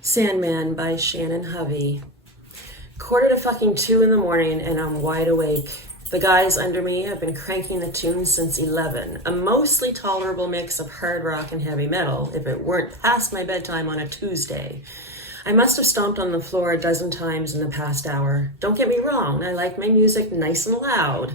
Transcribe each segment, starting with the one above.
Sandman by Shannon Hovey. 1:45 in the morning and I'm wide awake. The guys under me have been cranking the tunes since 11, a mostly tolerable mix of hard rock and heavy metal if it weren't past my bedtime on a Tuesday. I must have stomped on the floor a dozen times in the past hour. Don't get me wrong, I like my music nice and loud,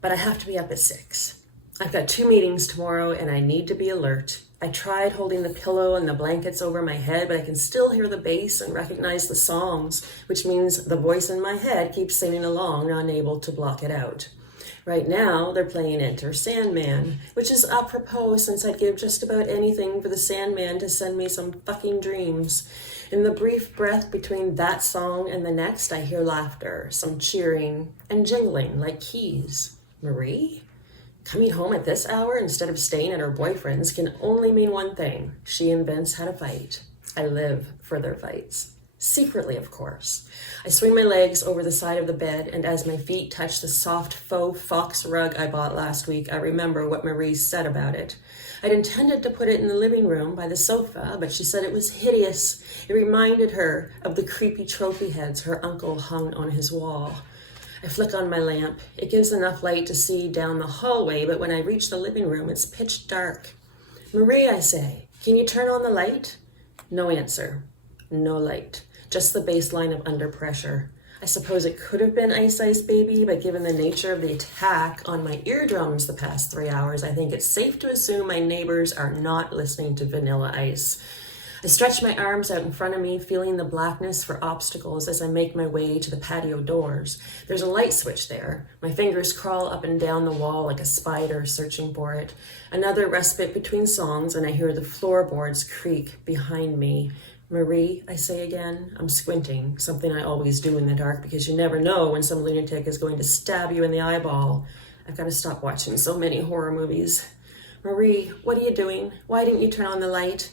but I have to be up at 6. I've got 2 meetings tomorrow and I need to be alert. I tried holding the pillow and the blankets over my head, but I can still hear the bass and recognize the songs, which means the voice in my head keeps singing along, unable to block it out. Right now, they're playing Enter Sandman, which is apropos since I'd give just about anything for the Sandman to send me some fucking dreams. In the brief breath between that song and the next, I hear laughter, some cheering, and jingling like keys. Marie? Coming home at this hour instead of staying at her boyfriend's can only mean one thing. She invents how to fight. I live for their fights. Secretly, of course. I swing my legs over the side of the bed, and as my feet touch the soft faux fox rug I bought last week, I remember what Marie said about it. I'd intended to put it in the living room by the sofa, but she said it was hideous. It reminded her of the creepy trophy heads her uncle hung on his wall. I flick on my lamp. It gives enough light to see down the hallway, but when I reach the living room, it's pitch dark. Marie, I say, can you turn on the light? No answer. No light. Just the baseline of under pressure. I suppose it could have been Ice Ice Baby, but given the nature of the attack on my eardrums the past 3 hours, I think it's safe to assume my neighbors are not listening to Vanilla Ice. I stretch my arms out in front of me, feeling the blackness for obstacles as I make my way to the patio doors. There's a light switch there. My fingers crawl up and down the wall like a spider searching for it. Another respite between songs, and I hear the floorboards creak behind me. Marie, I say again. I'm squinting, something I always do in the dark because you never know when some lunatic is going to stab you in the eyeball. I've got to stop watching so many horror movies. Marie, what are you doing? Why didn't you turn on the light?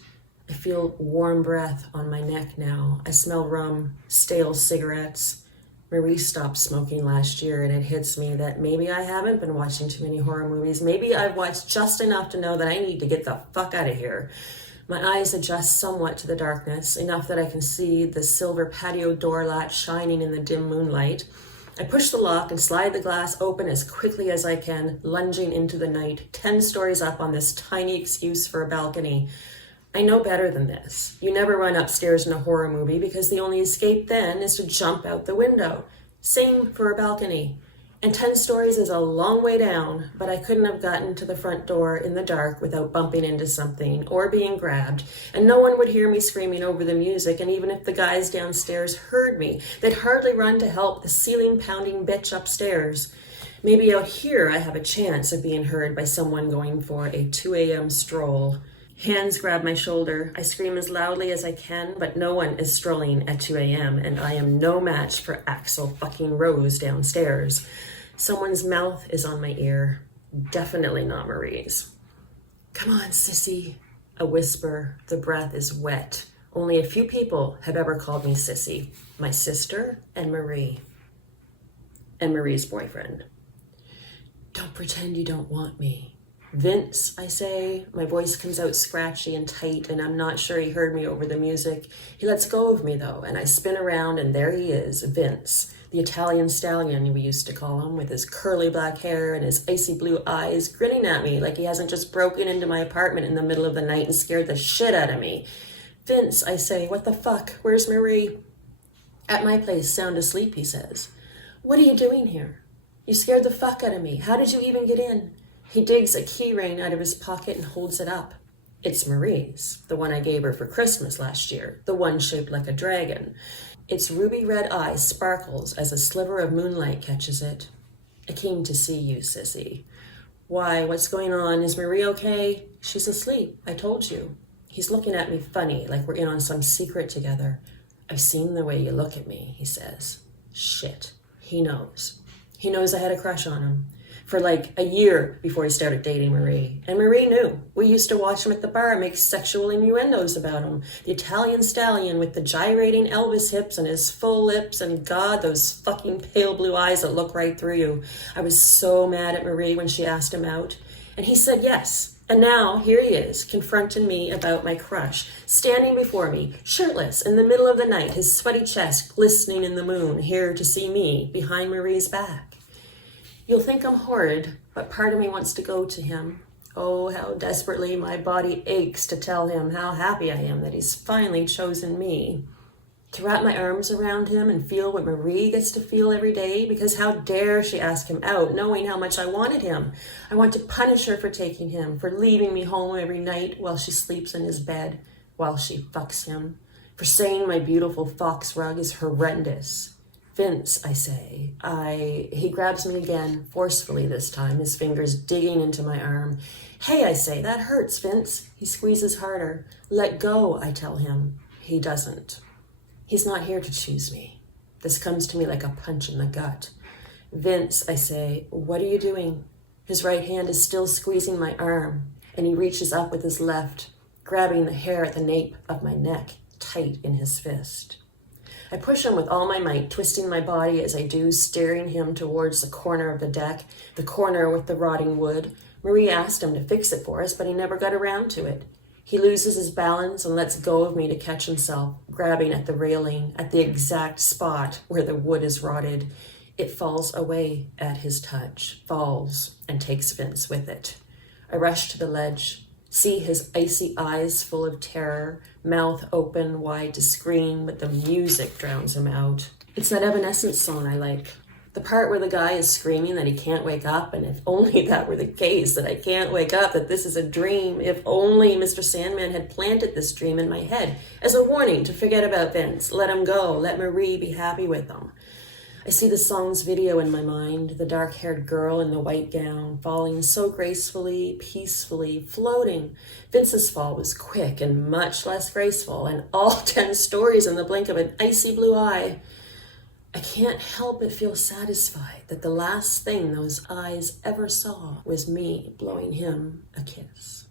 I feel warm breath on my neck now. I smell rum, stale cigarettes. Marie stopped smoking last year, and it hits me that maybe I haven't been watching too many horror movies. Maybe I've watched just enough to know that I need to get the fuck out of here. My eyes adjust somewhat to the darkness, enough that I can see the silver patio door latch shining in the dim moonlight. I push the lock and slide the glass open as quickly as I can, lunging into the night, 10 stories up on this tiny excuse for a balcony. I know better than this. You never run upstairs in a horror movie because the only escape then is to jump out the window. Same for a balcony. And 10 stories is a long way down, but I couldn't have gotten to the front door in the dark without bumping into something or being grabbed, and no one would hear me screaming over the music, and even if the guys downstairs heard me, they'd hardly run to help the ceiling-pounding bitch upstairs. Maybe out here I have a chance of being heard by someone going for a 2 a.m. stroll. Hands grab my shoulder. I scream as loudly as I can, but no one is strolling at 2 a.m., and I am no match for Axel fucking Rose downstairs. Someone's mouth is on my ear. Definitely not Marie's. Come on, sissy. A whisper. The breath is wet. Only a few people have ever called me sissy. My sister and Marie. And Marie's boyfriend. Don't pretend you don't want me. Vince, I say. My voice comes out scratchy and tight, and I'm not sure he heard me over the music. He lets go of me, though, and I spin around, and there he is, Vince, the Italian stallion we used to call him, with his curly black hair and his icy blue eyes, grinning at me like he hasn't just broken into my apartment in the middle of the night and scared the shit out of me. Vince, I say, what the fuck? Where's Marie? At my place, sound asleep, he says. What are you doing here? You scared the fuck out of me. How did you even get in? He digs a key ring out of his pocket and holds it up. It's Marie's, the one I gave her for Christmas last year, the one shaped like a dragon. Its ruby red eye sparkles as a sliver of moonlight catches it. I came to see you, sissy. Why, what's going on? Is Marie okay? She's asleep, I told you. He's looking at me funny, like we're in on some secret together. I've seen the way you look at me, he says. Shit, he knows. He knows I had a crush on him. For like a year before he started dating Marie. And Marie knew. We used to watch him at the bar and make sexual innuendos about him. The Italian stallion with the gyrating Elvis hips and his full lips, and God, those fucking pale blue eyes that look right through you. I was so mad at Marie when she asked him out. And he said yes. And now, here he is, confronting me about my crush, standing before me, shirtless, in the middle of the night, his sweaty chest glistening in the moon, here to see me, behind Marie's back. You'll think I'm horrid, but part of me wants to go to him. Oh, how desperately my body aches to tell him how happy I am that he's finally chosen me. To wrap my arms around him and feel what Marie gets to feel every day, because how dare she ask him out, knowing how much I wanted him. I want to punish her for taking him, for leaving me home every night while she sleeps in his bed, while she fucks him, for saying my beautiful fox rug is horrendous. Vince, I say. He grabs me again, forcefully this time, his fingers digging into my arm. Hey, I say, that hurts, Vince. He squeezes harder. Let go, I tell him. He doesn't. He's not here to choose me. This comes to me like a punch in the gut. Vince, I say, what are you doing? His right hand is still squeezing my arm, and he reaches up with his left, grabbing the hair at the nape of my neck tight in his fist. I push him with all my might, twisting my body as I do, steering him towards the corner of the deck, the corner with the rotting wood. Marie asked him to fix it for us, but he never got around to it. He loses his balance and lets go of me to catch himself, grabbing at the railing, at the exact spot where the wood is rotted. It falls away at his touch, falls, and takes Vince with it. I rush to the ledge, see his icy eyes full of terror, mouth open wide to scream, but the music drowns him out. It's that Evanescence song I like. The part where the guy is screaming that he can't wake up, and if only that were the case, that I can't wake up, that this is a dream. If only Mr. Sandman had planted this dream in my head as a warning to forget about Vince, let him go, let Marie be happy with him. I see the song's video in my mind, the dark-haired girl in the white gown, falling so gracefully, peacefully, floating. Vince's fall was quick and much less graceful, and all 10 stories in the blink of an icy blue eye. I can't help but feel satisfied that the last thing those eyes ever saw was me blowing him a kiss.